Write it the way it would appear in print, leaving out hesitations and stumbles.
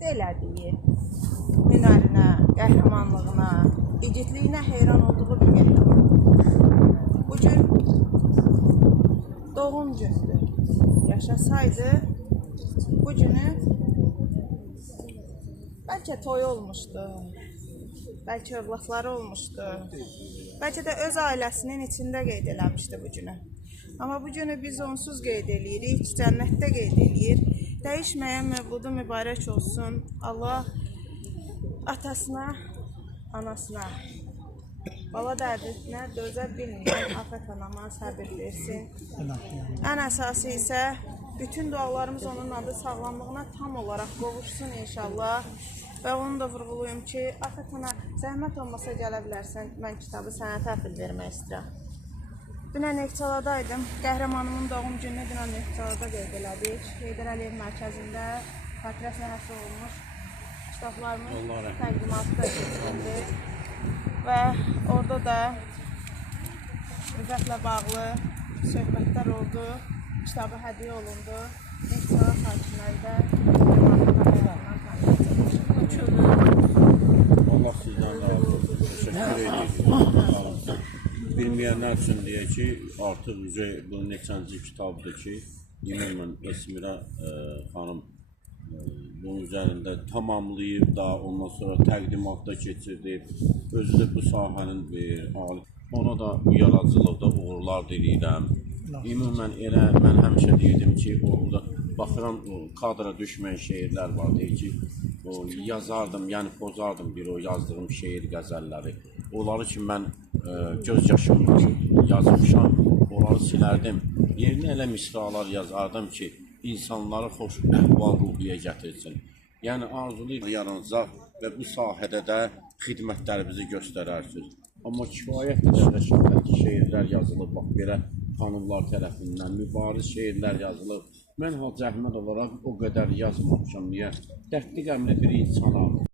elədiyi hünərinə, qəhrəmanlığına, igidliyinə heyran olduğu bir qəhrəman. Bugün doğum günüdür. Yaşasaydı, bu günü bəlkə toy olmuşdu, bəlkə övladları olmuşdu, bəlkə də öz ailəsinin içində qeyd eləmişdi bu günü. Amma bu günü biz onsuz qeyd eləyirik, cənnətdə qeyd eləyir. Dəyişməyən mövludu mübarək olsun. Allah atasına, anasına, bala dərdinə dözə bilməyən afət anama səbir versin. Ən əsası isə bütün dualarımız onun adı sağlamlığına tam olaraq qovuşsun inşallah. Və onu da vurğuluyum ki, afət ana, zəhmət olmasa gələ bilərsən, mən kitabı sənə təhvil vermək istəyirəm. Dünən Neftçaladaydım. Qəhrəmanımın doğum gününü dünən Neftçalada qeyd elədik. Heydər Əliyev mərkəzində xatirəsinə həsr olunmuş kitablarımız təqdimatı da keçirildi. Və orada da İzzətlə bağlı söhbətlər oldu. Kitabı hədiyyə olundu. Neftçala sakinləri də qəhrəmanlıqlarından tanıyacaqlar. Allah sizdən razı olsun. Təşəkkür edirik. Bilməyənlər üçün deyək ki, artıq bu neçənci kitabdır ki, İmamən Esmirə xanım bunun üzərində tamamlayıb da, ondan sonra təqdimatda keçirdi. Özü də bu sahənin ona da bu yaradıcılıqda uğurlar diləyirəm. İmamən elə mən həmişə deyirdim ki, orada baxıram kadra düşməyən şeirlər var, deyir ki, yazardım, yəni pozardım bir o yazdığım şeir qəzəlləri. Onları ki, mən göz yaşımla yazmışam, onları silərdim. Yerinə elə misralar yazardım ki, insanları xoş əhval ruhiyyə gətirsin. Yəni, arzulayıb yaranacaq və bu sahədə də xidmətlərimizi göstərərsiniz. Amma kifayət qədər şəhərli şeirlər yazılıb, bax, belə xanımlar tərəfindən mübariz şeirlər yazılıb. Mən Hacı Əhməd olaraq o qədər yazmamışam, niyə? Dərdli qəmli bir insanam.